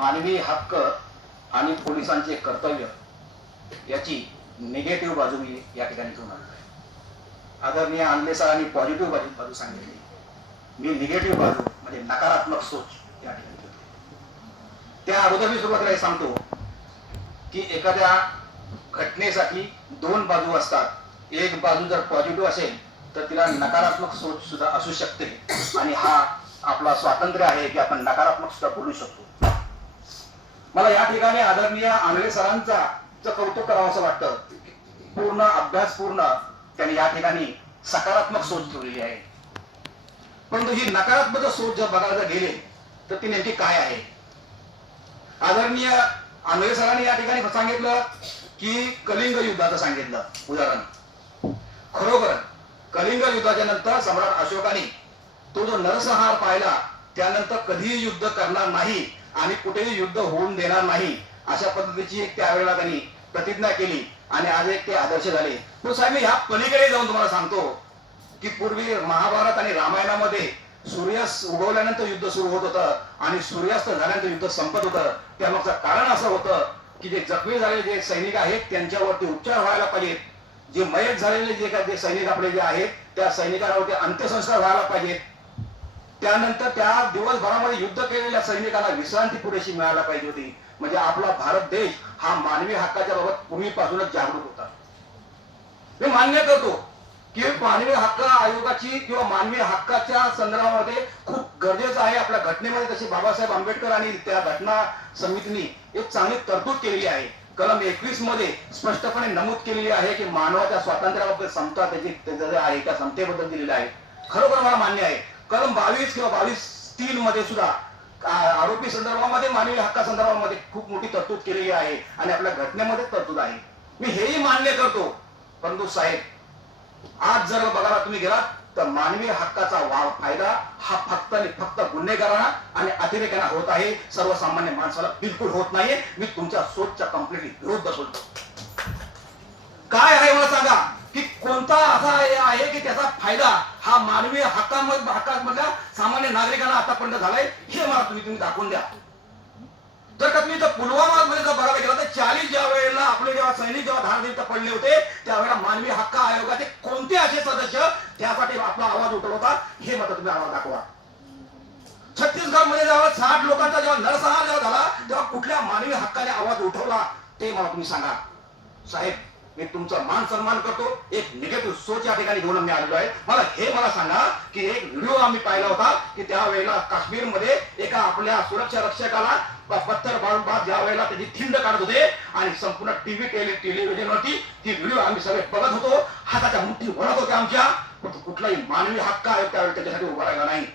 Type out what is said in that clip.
मानवी हक्क आणि पोलिसांचे कर्तव्य याची निगेटिव्ह बाजू मी या ठिकाणी घेऊन आलो आहे. आदरणीय आणले सरांनी पॉझिटिव्ह बाजू बाजू सांगितली मी निगेटिव्ह बाजू म्हणजे नकारात्मक सोच या ठिकाणी घेतो त्या अगोदर मी सुरुवातीला हे सांगतो की एखाद्या घटनेसाठी दोन बाजू असतात. एक बाजू जर पॉझिटिव्ह असेल तर तिला नकारात्मक सोच सुद्धा असू शकते. आणि हा आपला स्वातंत्र्य आहे की आपण नकारात्मक सुद्धा बोलू शकतो. मला या ठिकाणी आदरणीय आंधळे सरांचा कौतुक करावं असं वाटतं. पूर्ण अभ्यास पूर्ण त्यांनी या ठिकाणी सकारात्मक सोच ठेवलेली आहे. परंतु ही नकारात्मक सोच जर बघायला जर गेले तर ती नेमकी काय आहे? आदरणीय आंधळे सरांनी या ठिकाणी सांगितलं? की कलिंग युद्धाचं सांगितलं. उदाहरण. खरोखर कलिंग युद्धाच्या नंतर सम्राट अशोकाने तो जो नरसंहार पाहिला त्यानंतर कधीही युद्ध करणार नाही आणि कुठेही युद्ध होऊन देणार नाही अशा पद्धतीची एक त्यावेळेला त्यांनी प्रतिज्ञा केली आणि आज एक ते आदर्श झाले. पण साहेब मी ह्या पलीकडे जाऊन तुम्हाला सांगतो की पूर्वी महाभारत आणि रामायणामध्ये सूर्यास्त उगवल्यानंतर युद्ध सुरू होत होतं आणि सूर्यास्त झाल्यानंतर युद्ध संपत होतं. त्यामागचं कारण असं होतं की जे जखमी झालेले जे सैनिक आहेत त्यांच्यावरती उपचार व्हायला पाहिजेत. जे मयत झालेले जे काय जे सैनिक आपले जे आहेत त्या सैनिकांवरती अंत्यसंस्कार व्हायला पाहिजेत. त्यानंतर त्या दिवसभरामध्ये युद्ध केलेल्या सैनिकांना विश्रांती पुरेशी मिळायला पाहिजे होती. म्हणजे आपला भारत देश हा मानवी हक्काच्या बाबत पूर्वीपासूनच जागरूक होता. मी मान्य करतो की मानवी हक्क आयोगाची किंवा मानवी हक्काच्या संदर्भामध्ये खूप गरजेचं आहे आपल्या घटनेमध्ये तसे बाबासाहेब आंबेडकर आणि त्या घटना समितीने एक चांगली तरतूद केलेली आहे. कलम एकवीसमध्ये स्पष्टपणे नमूद केलेली आहे की मानवाच्या स्वातंत्र्याबाबत समता त्याची आहे त्या समतेबद्दल दिलेलं आहे. खरोखर मला मान्य आहे. कलम बावीस किंवा बावीस तीन मध्ये सुद्धा आरोपी संदर्भामध्ये मानवी हक्का संदर्भामध्ये खूप मोठी तरतूद केलेली आहे आणि आपल्या घटनेमध्ये तरतूद आहे. मी हेही मान्य करतो. परंतु साहेब आज जर बघायला तुम्ही गेलात तर मानवी हक्काचा वा फायदा हा फक्त आणि फक्त गुन्हेगारांना आणि अतिरेकांना होत आहे. सर्वसामान्य माणसाला बिलकुल होत नाहीये. मी तुमच्या सोचच्या कम्प्लिटली विरुद्ध बोलतो काय आहे मला सांगा? कोणता असा आहे की त्याचा फायदा हा मानवी हक्कामध्ये हक्कामधल्या सामान्य नागरिकांना आतापर्यंत झालाय. हे मला तुम्ही तुम्ही दाखवून द्या. जर का तुम्ही जर पुलवामा मध्ये जर बघायला गेला तर चाळीस ज्या वेळेला आपले जेव्हा सैनिक जेव्हा धारदेवता पडले होते त्यावेळेला मानवी हक्क आयोगाचे कोणते असे सदस्य त्यासाठी आपला आवाज उठवला हे मात्र तुम्ही आवाज दाखवा. छत्तीसगडमध्ये जेव्हा साठ लोकांचा जेव्हा नरसंहार जेव्हा झाला तेव्हा कुठल्या मानवी हक्काने आवाज उठवला ते मला तुम्ही सांगा. साहेब मी तुमचा मान सन्मान करतो. एक निगेटिव्ह सोच या ठिकाणी घेऊन मी आलेलो आहे. मला हे मला सांगा की एक व्हिडिओ आम्ही पाहिला होता की त्या वेळेला काश्मीरमध्ये एका आपल्या सुरक्षा रक्षकाला पत्थर बाळून बाद ज्या वेळेला त्याची थिंड काढत होते आणि संपूर्ण टीव्ही टेली टेलिव्हिजनवरती ती व्हिडिओ आम्ही सगळे बघत होतो. हाताच्या मुठी वळत होत्या आमच्या. कुठलाही मानवी हक्क आहे त्यावेळी त्याच्यासाठी उभा राहिला नाही.